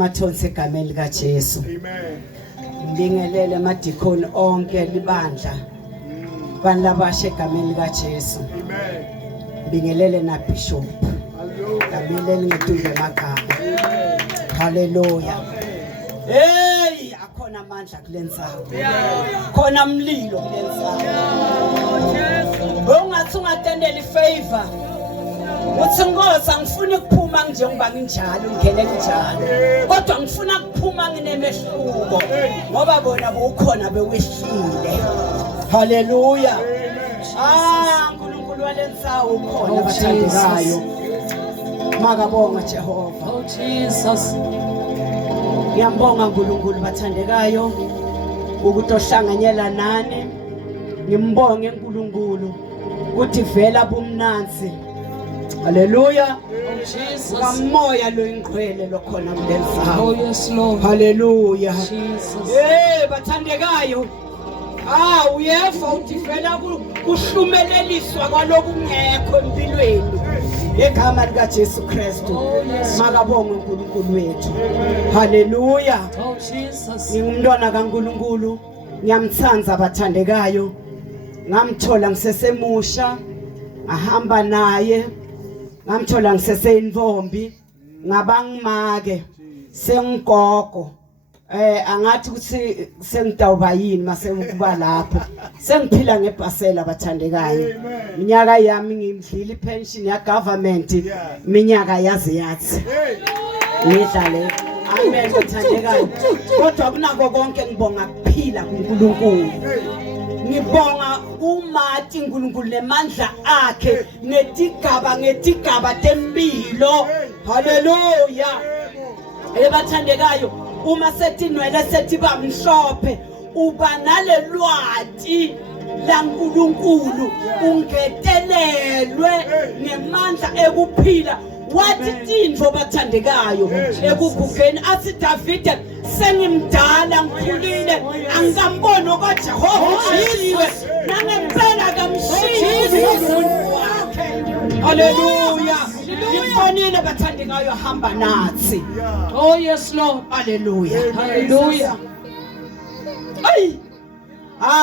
amathonsi egameni lika Jesu. Amen. Ngibingelele amadikoni onke libandla. Banlabashe egameni lika Jesu. Amen. Ngibingelele na Bishop. Hallelujah. Ngibingelele ngeduze magama. Amen. Hallelujah. Hey, akhona amandla kulenzawo. Khona umlilo kulenzawo. Ungathi ungatendela ifavor. Uthi Nkosi angifuni ukuphuma njengoba nginjalo ngene njalo. Kodwa ngifuna ukuphuma nginemehluko ngoba bona bukhona bewehlile. Hallelujah. uNkulunkulu walenzawo ukhona abathandekayo. Makabonga Jehova. Oh Jesus. Ngiyambonga uNkulunkulu bathandekayo ukuthi ohlanganyela nani. Ngimbonge uNkulunkulu ukuthi vela bumnanzi. Hallelujah. Oh Jesus. Kamoya lo ingqwele lokhona kulenzawo. Oh yes Lord. Hallelujah. Jesus. Bathandekayo. Uyeva uthi vela kuhlumeleliswa kwaloku ngekho empilweni. Egama lika Jesu Kristu. Makabonge uNkulunkulu wethu. Hallelujah. Oh Jesus. Ngingumntwana kaNkulunkulu. Ngiyamthanda abathandekayo. Ngamthola ngisesemusha. Ngahamba naye. Ngamthola ngiseseyinvombi. Ngabangimake. Sengigogo. Angathi ukuthi sengidawuba yini mase ukuba lapho. Sengiphila ngebhasela abathandekayo. Minyaka yami ngimdlila ipension ya government. Minyaka yazi yathi. Ngidlale. Amen bathandekayo. Kodwa kunako konke ngibonga kuphila kuNkulunkulu. Ngibonga uMathi uNkulunkulu lemandla akhe ngetigaba tempilo. Hallelujah. Bathandekayo uma setinwele sethi bamhlophe uba nalelwati laNkulunkulu ungetelelwe ngemandla ekuphila. Wathi tindvo bathandekayo ekugugeni athi David sengimdala ngikhulile angikamboni kaJehova usiwe nangempela kamshiye wakhe. Hallelujah. Ngibonile bathandekayo hamba nathi. Oh yes Lord. Hallelujah. Hallelujah.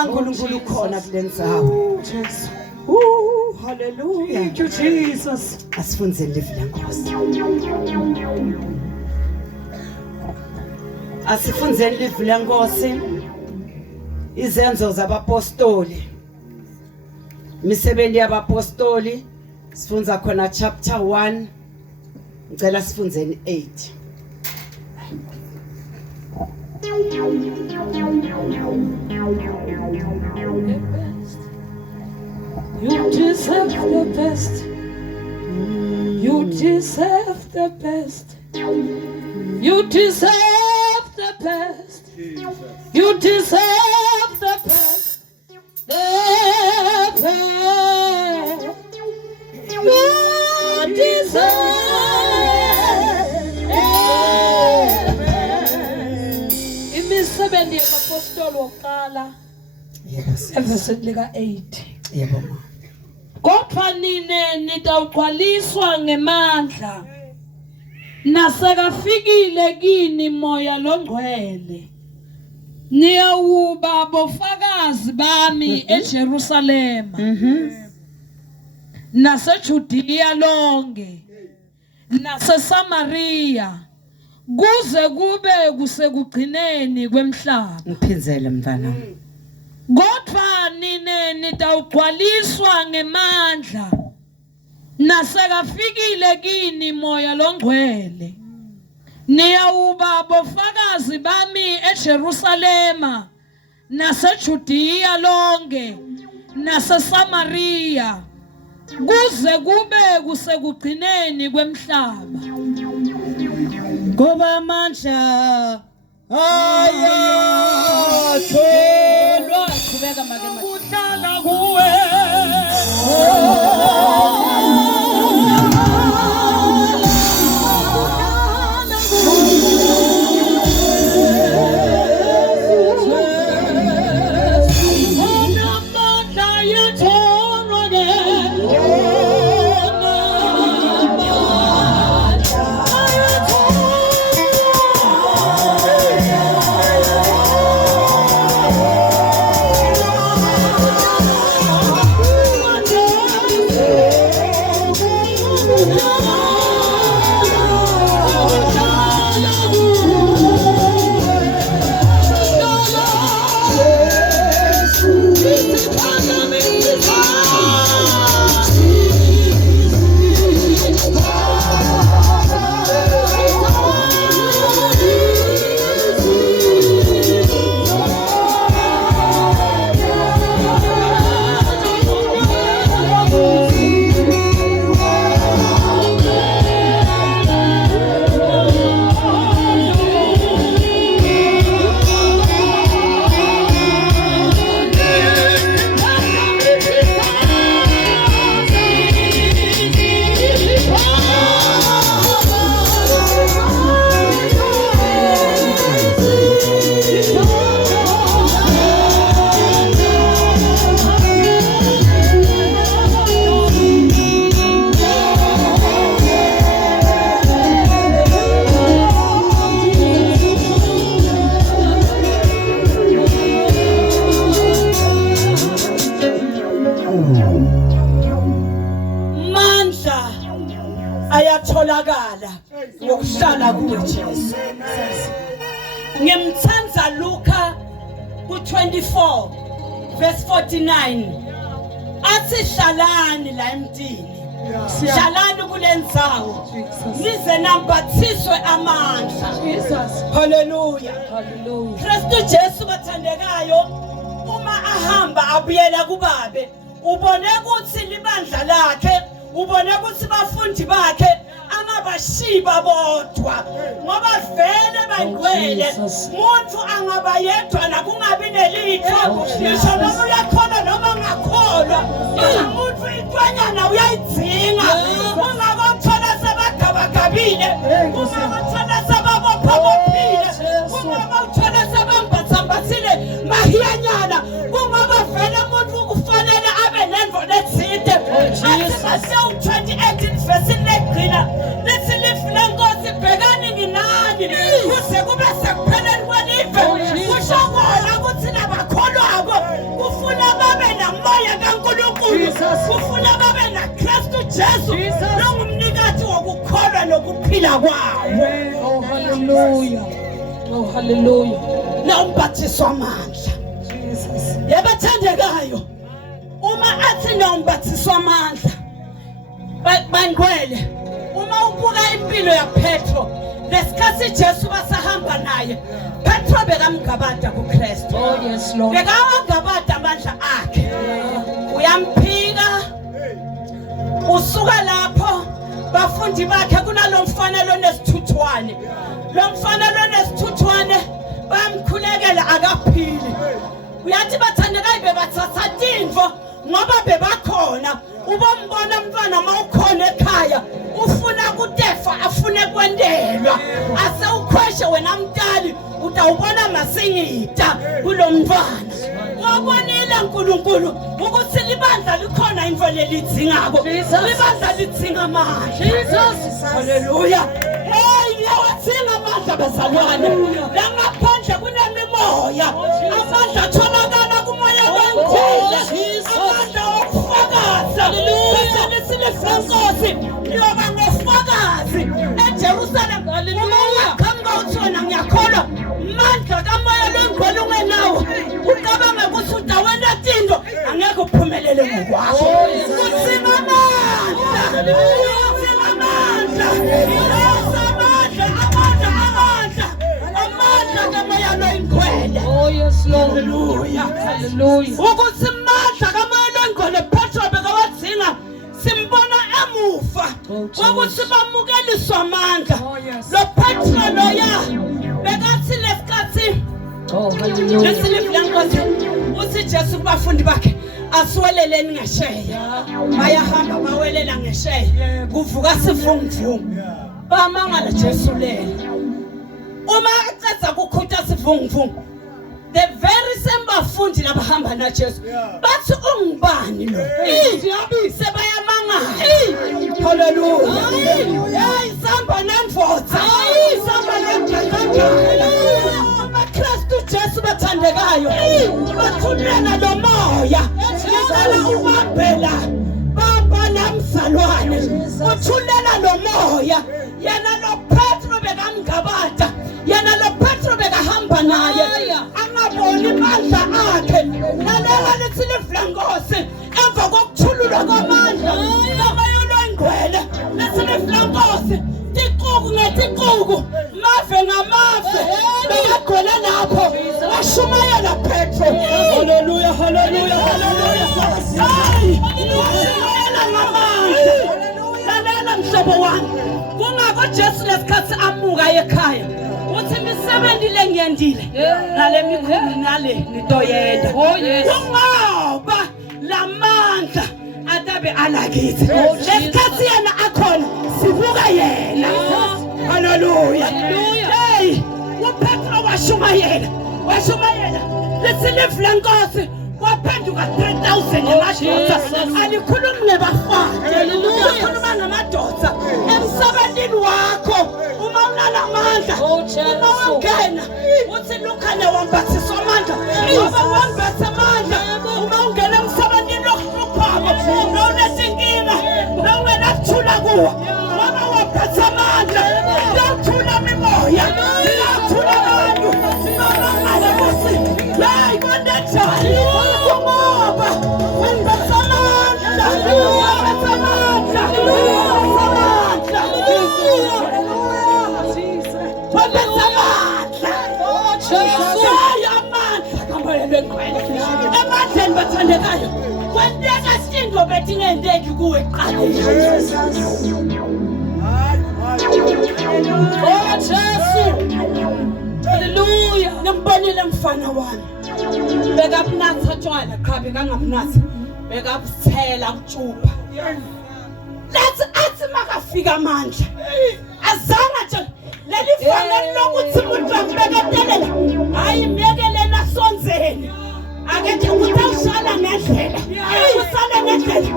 uNkulunkulu khona kulenzawo. Jesus. Hallelujah. Thank you Jesus. Asifunzeni live lenkosi. Asifunzeni live lenkosi. Izenzo zabapostoli. Imisebenzi yabapostoli sifunza khona chapter 1. Ngicela sifunzeni 8. You deserve the best. You deserve the best. You deserve the best. You deserve the best. The best. You deserve. Imisebenzi yabapostoli wokuqala. Yes. Evesini lika 8. Yebo. Kodwa nine nitawugcwaliswa ngemandla nasekafikile kini moya longcwele niyawuba bofakazi bami eJerusalema naseJudiya lonke naseSamaria kuze kube kusekugcineni kwemhlaba. Ngiphinzele mfana. Kodwa nine nitawugcwaliswa ngemandla nasekafikile kini moya longcwele niyawuba bofakazi bami eJerusalema naseJudiya lonke naseSamaria kuze kube kusekugcineni kwemhlaba. Ngoba amandla ayatholwa qhubeka make kuhlala kuwe. Mandla ayatholakala ngokuhlala kuwe Jesu. Ngimthanza Luka ku-24 verse 49 athi hlalani la emntini, hlalani kule ndzawo nize nambathiswe amandla. Haleluya. Kristu Jesu bathandekayo uma ahamba abuyela kuBabe ubone ukuthi libandla lakhe, ubone ukuthi bafundi bakhe angabashiba bodwa ngoba vele bayigwele umuntu angabayedwa nakungabi nelitho ngisho noma uyakhona noma ungakholwa umuntu intwanyana uyayidzinga ungakuthola sebagabagabile ungakuthola sebabophabophile ungakuthola sebambathambathile mahiyanyana kungoba vele umuntu kufanele abe nenvo letside. Matthew 28 verse 9 lithi lifuna Nkosi bhekani nginani kuze kube sekupheleni kwelive kusho kona ukuthi labakholwako kufuna babe namoya kaNkulunkulu, kufuna babe naKristu Jesu nongumnikazi wokukholwa nokuphila kwawo. Oh hallelujah. Oh hallelujah. Nawumbathiswa amandla. Yabathandekayo uma athi nawumbathiswa amandla bangwele uma ubuka impilo yaPetro lesikhathi Jesu basahamba naye Petro bekamgabada kuKristu. Oh yes Lord. Bekawagabada amandla akhe. Uyamphika usuka lapho bafundi bakhe kunalomfana lonesithuthwane. Lo mfana lonesithuthwane bamkhulekela akaphili. Uyathi bathandekayo bebathatha tindvo ngoba bebakhona ubombona umntwana mawukhona ekhaya ufuna kutefa afune kwendelwa ase ukhweshe wena mntali utawubona masingita kulomntwana. Ngobonile uNkulunkulu ukuthi libandla likhona into lelidzingako, libandla lidzinga amandla. Jesus. Haleluya. Hey yawathinga amandla bazalwane langaphandle kunemimoya amandla atholakala kumoya wemvelo amandla okufakaza Nkosi yoba ngofakazi eJerusalem uma uthona ngiyakholwa amandla kamoya lwengcwele ungenawo ucabanga ukuthi udawena tindo angeke uphumelele ngokwakho. Utsinga amandla, utsinga amandla, amandla kamoya lwengcwele. Oh yes Lord. Hallelujah. Hallelujah. Ukuthi amandla kamoya lwengcwele Petro bekawadzinga simbona emuva ukuthi bamukeliswa amandla. Lo Petro loya bekathi lesikhathi lesilifuna Nkosi uthi Jesu kubafundi bakhe asiweleleni ngesheya bayahamba bawelela ngesheya kuvuka sivunguvungu bamangala Jesu lele uma eceda kukhutha sivunguvungu the very same bafundi labahamba na Jesu bathi ungubani lo iyabise bayamangala. Hallelujah. Hey samba nemfotha samba nemfotha Kristu Jesu bathandekayo bathulena lo moya ngicela ubambela bamba namzalwane uthulela lo moya yena lo Petro bekamgabada yena lo Petro bekahamba naye angaboni amandla akhe lalela lithi livula Nkosi emva kokuthululwa kwamandla kamoya lwengcwele lithi livula Nkosi tiquku ngetiquku mave ngamave bekagcwele lapho washumayela Petro. Haleluya haleluya haleluya. Hayi washumayela ngamandla. Lalela mhlobo wami kungako Jesu lesikhathi amuka ekhaya uthi misebenzile ngiyendile nale mikhulu nale nitoyela ngoba lamandla atabe alakithi lesikhathi yena akhona sibuka yena. Haleluya. Hey uPetro washumayela lithi livula Nkosi waphenduka 3,000 emadoda alikhulumi nebafana ukhuluma ngamadoda emsebenzini wakho uma unalamandla uma ungena uthi lukhane wambathiswa amandla ngoba wambatha amandla uma ungena emsebenzini lokuhlupha Amandleni bathandekayo. Kwenteka sindo betingenzeki kuwe eqaleni. Oh Jesu. Hallelujah. Ngibonile mfana wami. Bekabunatha tshwala cha bekangamnathi. Bekabuthela kutshupa. Athi makafika amandla. Azange nje leli fanele lokuthi umuntu ambeketelela. Hayi miyekelena sonzeni. Akethe ukuthi awusala ngendlela. Usala ngendlela.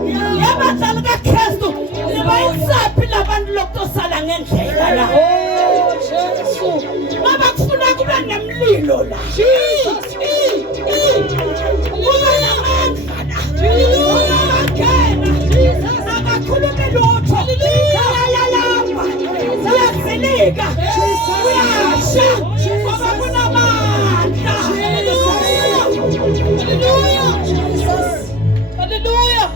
Yabazali kaKristu nibayisaphi labantu lokutosala ngendlela la. Oh Jesu. Baba kufuna kube nemlilo la. Jesus. Kuba namandla la. Jesus. Akakhulume lutho. Yayalamba. Uyazilika. Uyasha. Ngoba kunamandla. Hallelujah. Jesus. Hallelujah.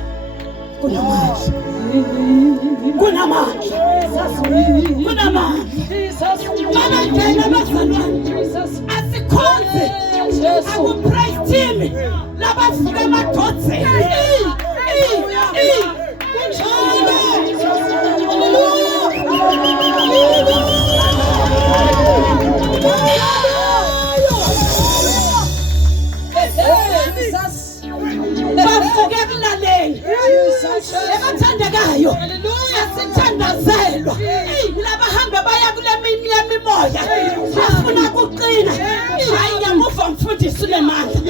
Kunamandla. Jesus. Mama ngena bazalwane. Jesus. Asikhonze. Jesu. Aku-praise team. Labavuka emadodeni. Bavuke ekulaleni. Ebathandekayo. Asithandazelwa. Labahamba baya kule mimoya. Bafuna ukuqina. Hayi ngemuva mfundisi unemandla.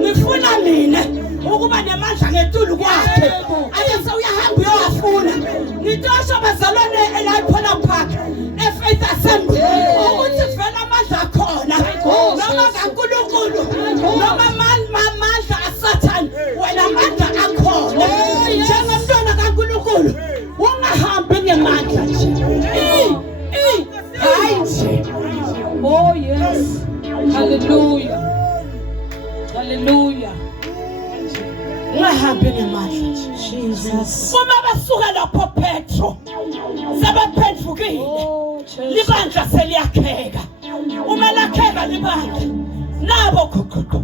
Ngifuna mina ukuba nemandla ngetulu kwakhe. Ayese uyahamba uyowafuna. Ngitosha bazalwane eLipola Park. Faith Assembly. Ukuthi vele amandla akhona. Noma kaNkulunkulu. Noma amandla aSathane. Wena amandla akhona. Njengomntwana kaNkulunkulu. Ungahambi ngemandla nje. Hayi nje. Oh yes. Hallelujah. Hallelujah. Ungahambi ngemandla nje. Jesus. Uma basuka lapho Petro. Sebephendukile. Oh Jesus. Libandla seliyakheka. Uma lakheka libandla. Nabo khokho.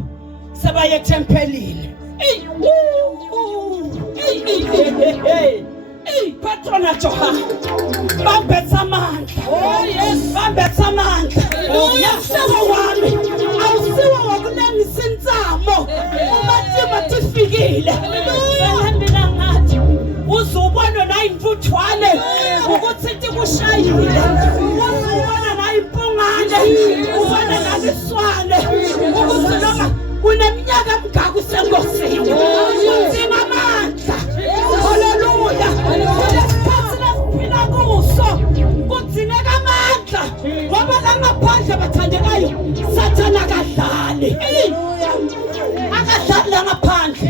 Sebaye tempelini. Petro na Johana bambetha amandla. Oh yes. Bambetha amandla. Yashawa wami awusiwa wakulengisa insamo. Umatima tifikile. Sehambela ngathi uzubona na imvuthwane ukuthi tikushayile. Uzubona na impungane ubona naliswane ukuthi noma kuneminyaka emingaka usengosini. Udinga amandla. Hallelujah. Phila kuso kudingeka amandla ngoba la ngaphandle bathandekayo Sathane akadlali. Akadlali la ngaphandle.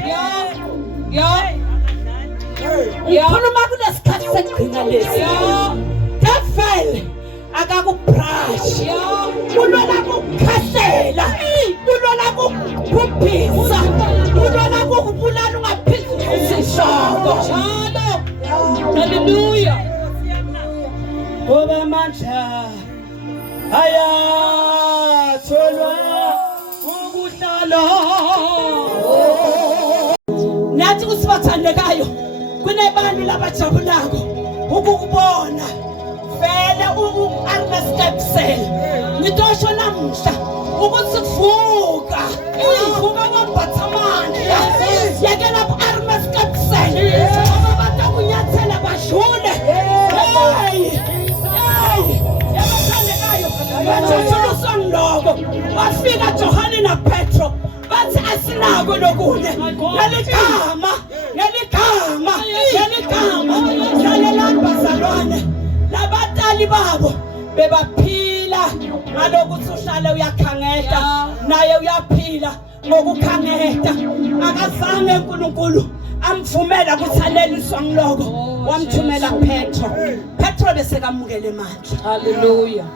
Ukhuluma kulesikhathi segcina lesi. Devil akakubrush. Ulona kukhahlela. Ulona kukubhisa. Ulona kukubulala ungaphezulu isishoko. Hallelujah. Ngoba amandla ayatholwa ukuhlala. Nathi kusibathandekayo kunebantu labajabulako ukukubona vele uArmestabsel. Ngitosho namuhla ukuthi vuka. Uvuka kwambathamandla. Yakela uArmestabsel. Abantu kunyathela badlule. Bathathulusangiloko bafika Johana na Petro bathi asinako lokunye ngeligama lalelani bazalwane labatali babo bebaphila ngalokuthi uhlale uyakhangeta naye uyaphila ngokukhangeta. Akazange uNkulunkulu amvumela ukuthi aleliswa ngiloko wamthumela Petro. Petro bese kamukela emandla. Hallelujah.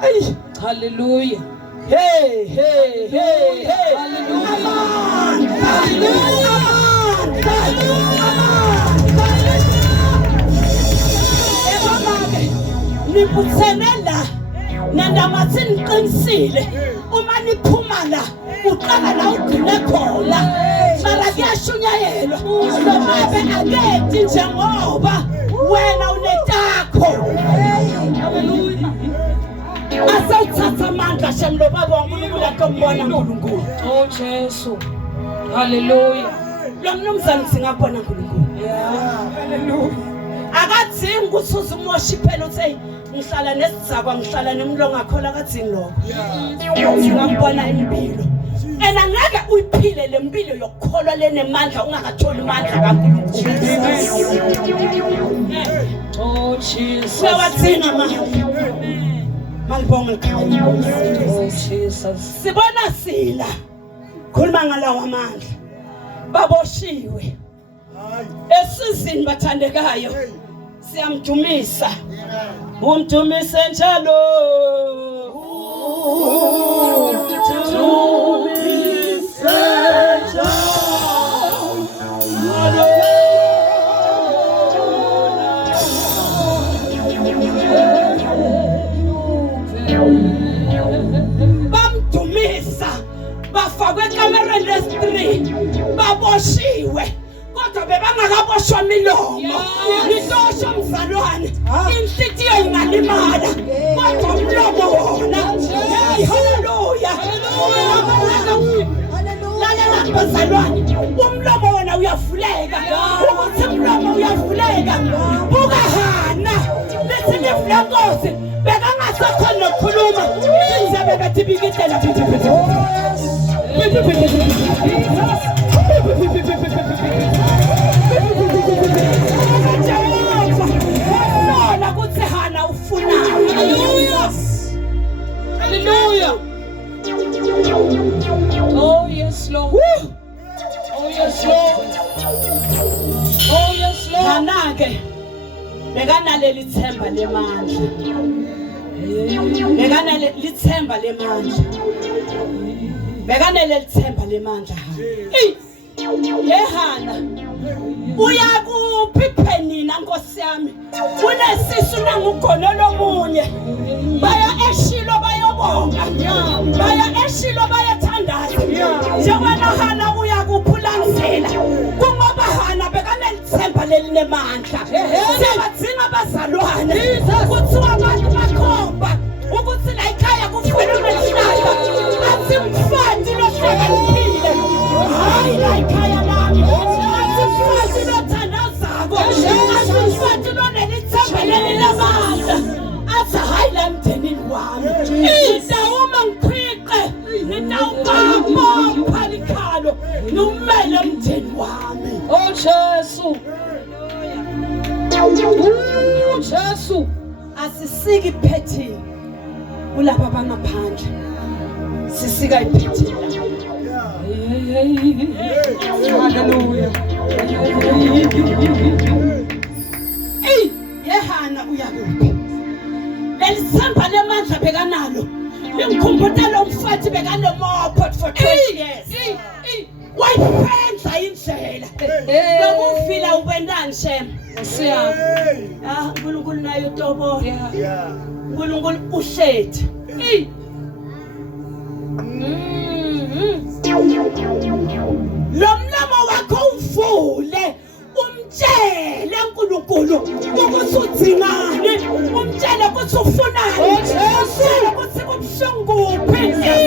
Hey. Hallelujah. Hey. Niputhene la nandamathi niqinisile uma niphuma la uqala la ugcine khona mara kuyashunyayelwa nomabe akethi njengoba wena unetakho asawuthatha amandla shemlo baba waNkulunkulu akombona uNkulunkulu. Oh Jesu. Hallelujah. Lo mnumzane singabona uNkulunkulu. Hallelujah. Akadzingi ukuthi uzumoshiphela uthi ngihlala nesizakwa ngihlala nemlongo akhola akadzingi lokho. Singabona impilo. Ena ngeke uyiphile lempilo yokukholwa lenemandla ungakatholi amandla kaNkulunkulu. Oh Jesus. Sewatsinga amandla. Malibonga ekhaya. Oh Jesus. Sibona sila khuluma ngalawa amandla. Baboshiwe. Esizini bathandekayo. Siyamdumisa. Umdumise njalo. Bamdumisa bafakwe ekamereni lesi-3 baboshiwe kodwa bebangakaboshwa milomo litosho mzalwane inhlitiyo ingalimala kodwa umlomo wona hey haleluya lalela mzalwane umlomo wona uyavuleka ukuthi umlomo uyavuleka buka Hana lethi neflankosi bekangasakhona nokukhuluma inzebe betibikitela ukuthi Hana ufuna. Hallelujah. Oh yes Lord. Oh yes Lord. Oh yes Lord. Hana ke bekanaleli themba lemandla. Bekanaleli themba lemandla. Bekanaleli themba lemandla. Hana uyakuphi phenina Nkosi yami unesisu nangugonolo omunye baya eShilo bayobonga baya eShilo bayathandaza njengoba Hana uyakuphulanzela kungoba Hana bekanelithemba lelinemandla siyabadzinga abazalwane kuthiwa abantu bakhomba ukuthi la ekhaya kufanele umehlala athi mfati lohlakaniphile hayi la ekhaya lami athi mfati lothandazako athi mfati lonelithemba lelinemandla athi hayi la emndenini wami idawuma ngiqhiqe nitawubamba likhalo numele emndeni wami. Oh Jesu. Oh Jesu. Asisiki iphethini kulabo abangaphandle sisika iphethini. Hallelujah. Hana uyakuphi lelithemba lemandla bekanalo lingikhumbutela umfathi bekanomopho for 20 years wayiphendla indlela lokuvila ubendani shem uNkulunkulu naye utobo uNkulunkulu uhleti lo mlomo wakho uvule umtshele uNkulunkulu ukuthi udzingani umtshele ukuthi ufunani umtshele ukuthi kubuhlungu kuphi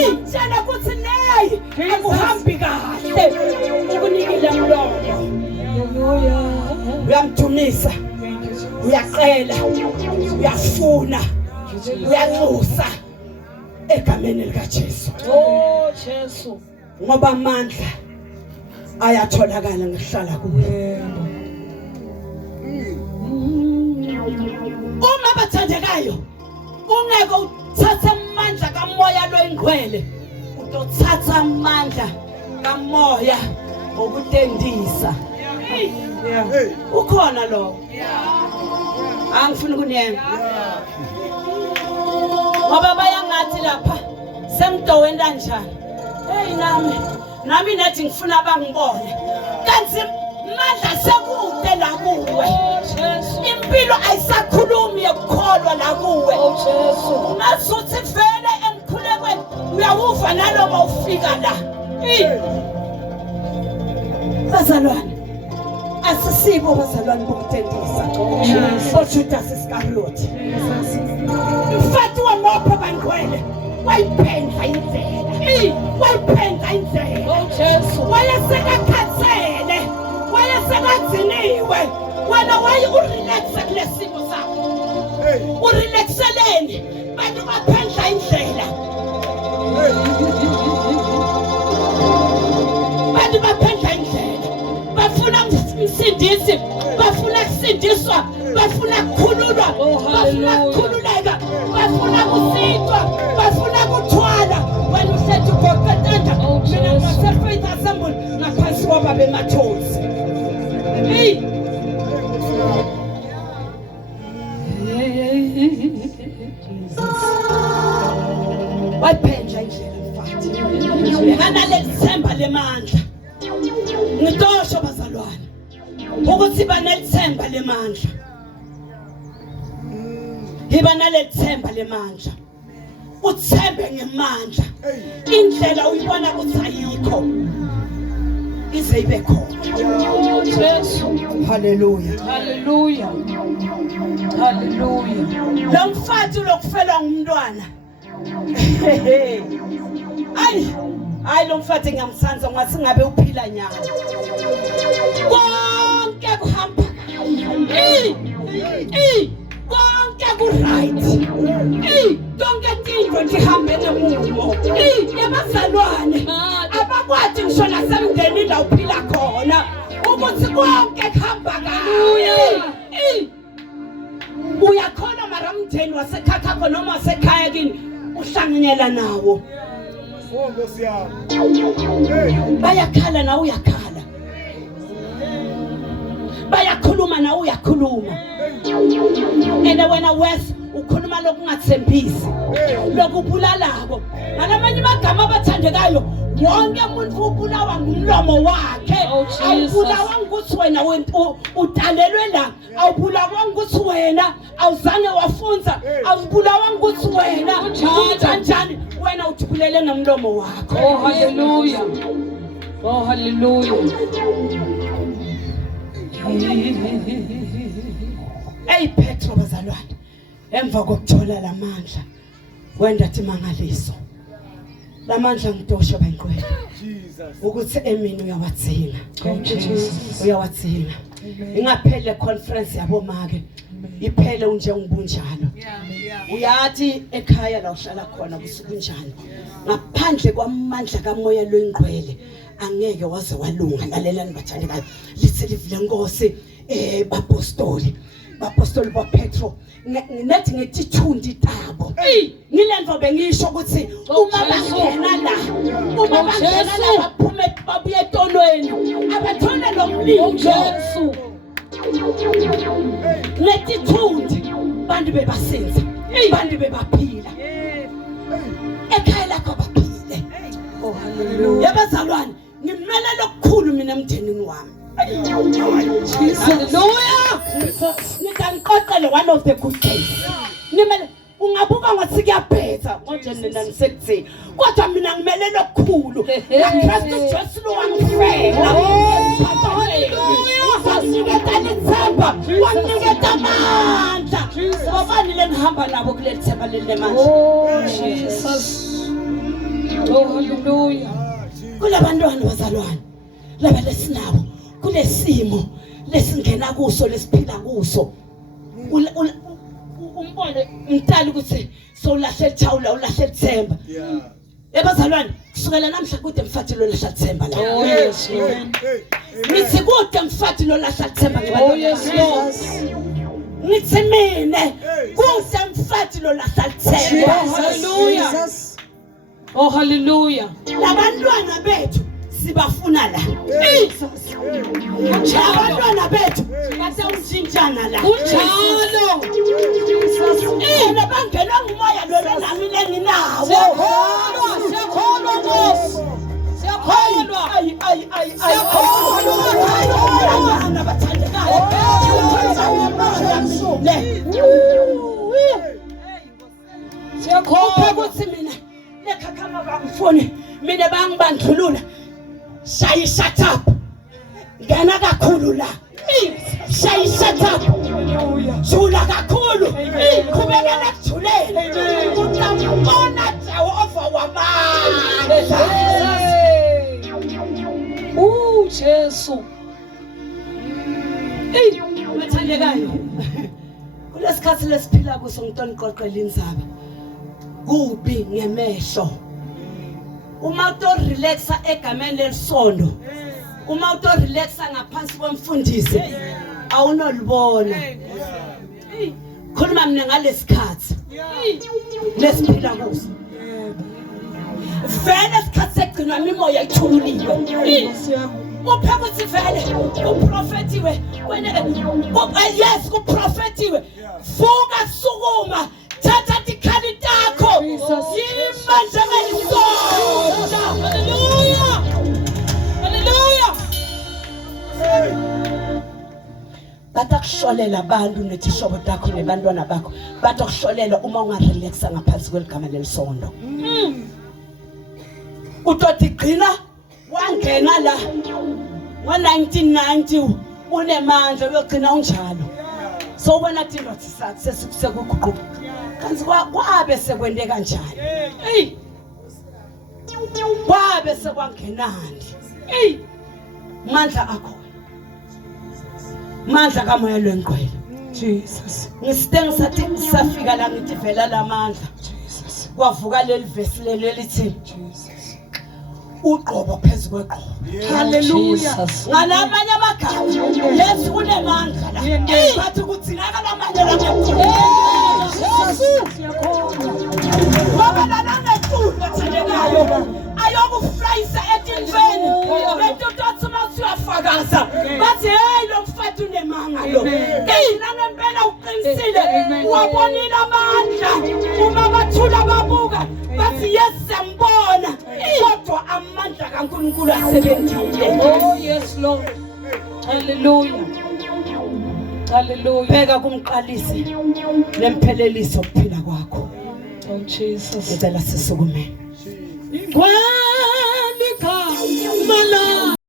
umtshele ukuthi hey akuhambi kahle ukunikile mlomo uyamthumisa uyacela uyafuna uyanxusa egameni lika Jesu. Oh Jesu. Ngoba amandla ayatholakala ngihlala kuwe. Uma bathandekayo ungeke uthathe amandla kamoya loyingcwele utothatha amandla kamoya okutendisa. Ukhona lo. Angifuni kunyenga. Ngoba bayangathi lapha semdowenda kanjani. Hey nami nathi ngifuna bangibone. Kanti amandla sekude la kuwe. Impilo ayisakhulumi ukukholwa la kuwe. Ungazuthi vele emkhulekweni uyawuva naloma ufika la. Bazalwane asisibo bazalwane bokutendisa soJudas Iscariot mfati wamopha bangcwele wayiphendla indlela wayiphendla indlela wayesekakhathele wayesekadziniwe wena waye urelaxe kulesimo sakho urelaxeleni bantu baphendla indlela bantu baphendla indlela bafuna umsindisi bafuna kusindiswa bafuna kukhululwa bafuna kukhululeka bafuna kusindwa bafuna kuthwala wena usethi ugoqetanda mina ngasefaith assembly ngaphansi kwaba bemathozi wayiphendla indlela mfati nganalethemba lemandla ngitosho bazalwane ukuthi banelithemba lemandla iba nalethemba lemandla uthembe ngemandla indlela uyibona ukuthi ayikho ize ibe khona. Hallelujah Hallelujah Hallelujah. Lo mfati lokufelwa ngumntwana hayi lo mfati ngiyamthanza ngathi ngabe uphila nyana konke kuhamba konke ku right konke into ndihambe nemumo yabazalwane abakwathi ngisho nasemndeni la uphila khona ukuthi konke kuhamba kahle uyakhona mara umndeni wasekhakha noma wasekhaya kini uhlanganyela nawo bayakhala na uyakhala bayakhuluma na uyakhuluma ene wena wes ukhuluma lokungathembisi lokubulalako nalamanye amagama abathandekayo wonke umuntu ubulawa ngumlomo wakhe awubulawa ukuthi wena utalelwe la awubulawa ukuthi wena awuzange wafunza awubulawa ukuthi wena kanjani wena uthulele nomlomo wakho. Oh hallelujah oh hallelujah. Hey Petro bazalwane emva kokuthola lamandla wenda thi mangaliso lamandla ngidosho bayinqwele ukuthi emini uyawathinga uyawathinga ingaphele conference yabo make iphele unje ngibunjalo uyathi ekhaya la uhlala khona kusukunjani ngaphandle kwamandla kamoya loingqwele angeke waze walunga lalelani bathandekayo lithi livile Nkosi bapostoli ba Petro nethi ngithi thundi tabo ngilenzo bengisho ukuthi uma bangena la baphume babuye etonweni abathole lo mlilo Jesu nethi thundi bantu bebasenza bantu bebaphila ekhaya lakho baphile. Oh hallelujah yabazalwane ngimela lokukhulu mina emndenini wami. Hallelujah. Nitanqoqele one of the good days. Nimele ungabuka ngathi kuyabhetha manje nina nisekuthini kodwa mina ngimele lokukhulu ngaKristu Jesu lo wangifela. Hallelujah. Wasiniketa lethemba waniketa amandla ngobani lenihamba nabo kuleli themba lelemandla. Oh Jesus oh hallelujah. Kulabantwana bazalwane laba lesinabo kulesimo lesingena kuso lesiphila kuso umbone umntali ukuthi sowulahle ithawula ulahle ithemba ebazalwane kusukela namhla kude mfathi lo lahla ithemba la. Oh yes nithi kude mfathi lo lahla ithemba ngebantwana. oh yes Lord. Nithi mina kude mfathi lo lahla ithemba. Hallelujah oh hallelujah. Labantwana bethu sibafuna la. Abantwana bethu batawujintshana la. Unjalo. Bangelwa ngumoya lona nami lenginawo. Siyakholwa Nkosi. Siyakholwa. Siyakholwa bathandekayo. Siyakholwa ukuthi mina lekhakha bangifuni mina bangibandlulula shayi shut up ngena kakhulu la shayi shut up jula kakhulu qhubekela kujulela utamona Jehova wamandla Jesu mathandekayo kulesikhathi lesiphila kuso ngitoni qoqela indzaba kubi ngemehlo uma uto relaxa egameni lelisondo uma uto relaxa ngaphansi kwemfundisi awunolibona khuluma mina ngalesikhathi lesiphila kuso vele isikhathi segcinwa imimoya ithululiwe upheka uthi vele uprofetiwe yes kuprofetiwe vuka sukuma thatha tikhali takho yima njengelisonda haleluya haleluya batakusholela abantu nethishobo takho nebantwana bakho batakusholela uma ungarelaxa ngaphansi kweligama lelisondo utothi gcina wangena la ngo1990 unemandla uyogcina unjalo so wena athi nothi sathi sesikuguquka kanti kwabe sekwende kanjani kwabe sekwangenandi mandla akho mandla kamoya lwengqwele Jesus ngisitengisathi safika la ngithi vela lamandla Jesus kwavuka leli verse lelithi Jesus uqobo phezulu kweqobo haleluya ngalamanye amagama Yesu unemandla la bathi kudzingeka lamanye lamanye baba lanangeculo thandekayo ayokufrayisa etimfeni betutothu masuyafakaza bathi hey lo mfati unemanga lo nangempela uqinisile wabonile amandla uma bathula babuka bathi yes sambona kodwa amandla kaNkulunkulu asebenzile oh yes Lord hallelujah hallelujah bheka kumqalisi lempheleliso ukuphila kwakho oh Jesus ngicela sisukume kwanika mala